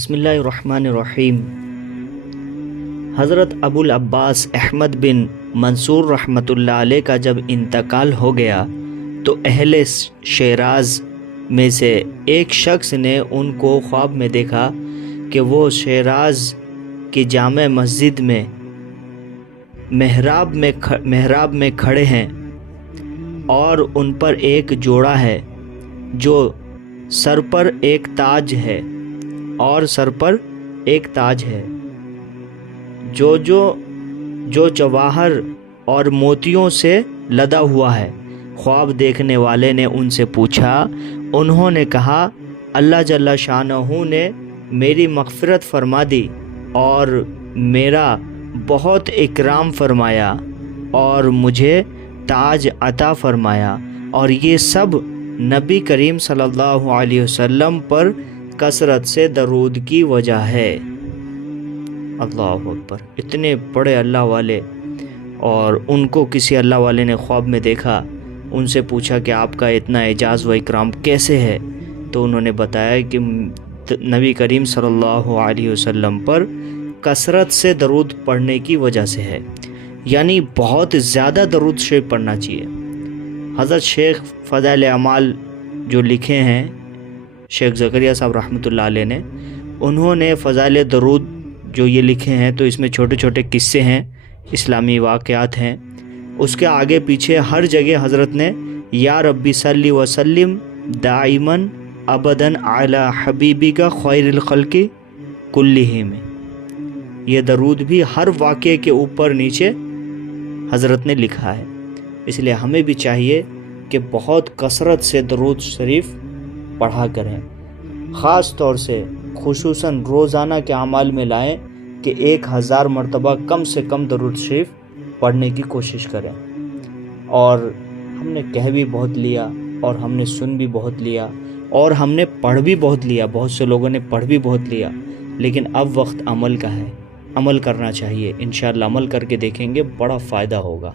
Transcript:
بسم اللہ الرحمن الرحیم۔ حضرت ابو العباس احمد بن منصور رحمۃ اللہ علیہ کا جب انتقال ہو گیا تو اہل شیراز میں سے ایک شخص نے ان کو خواب میں دیکھا کہ وہ شیراز کی جامع مسجد میں محراب میں کھڑے ہیں اور ان پر ایک جوڑا ہے جو سر پر ایک تاج ہے جو جواہر اور موتیوں سے لدا ہوا ہے۔ خواب دیکھنے والے نے ان سے پوچھا، انہوں نے کہا اللہ جل شانہ نے میری مغفرت فرما دی اور میرا بہت اکرام فرمایا اور مجھے تاج عطا فرمایا، اور یہ سب نبی کریم صلی اللہ علیہ وسلم پر کثرت سے درود کی وجہ ہے۔ اللہ اکبر! اتنے بڑے اللہ والے، اور ان کو کسی اللہ والے نے خواب میں دیکھا، ان سے پوچھا کہ آپ کا اتنا اعزاز و اکرام کیسے ہے؟ تو انہوں نے بتایا کہ نبی کریم صلی اللہ علیہ وسلم پر کثرت سے درود پڑھنے کی وجہ سے ہے، یعنی بہت زیادہ درود شریف پڑھنا چاہیے۔ حضرت شیخ فضائل اعمال جو لکھے ہیں شیخ زکریا صاحب رحمۃ اللہ علیہ نے، انہوں نے فضائل درود جو یہ لکھے ہیں تو اس میں چھوٹے چھوٹے قصے ہیں، اسلامی واقعات ہیں، اس کے آگے پیچھے ہر جگہ حضرت نے یا ربی صلی وسلم دائماً ابداً علی حبیبک خیر الخلق کلہم، یہ درود بھی ہر واقعے کے اوپر نیچے حضرت نے لکھا ہے۔ اس لیے ہمیں بھی چاہیے کہ بہت کثرت سے درود شریف پڑھا کریں، خاص طور سے خصوصاً روزانہ کے اعمال میں لائیں کہ 1000 مرتبہ کم سے کم درود شریف پڑھنے کی کوشش کریں۔ اور ہم نے کہہ بھی بہت لیا، اور ہم نے سن بھی بہت لیا، اور ہم نے پڑھ بھی بہت لیا، بہت سے لوگوں نے پڑھ بھی بہت لیا، لیکن اب وقت عمل کا ہے، عمل کرنا چاہیے۔ انشاءاللہ عمل کر کے دیکھیں گے، بڑا فائدہ ہوگا۔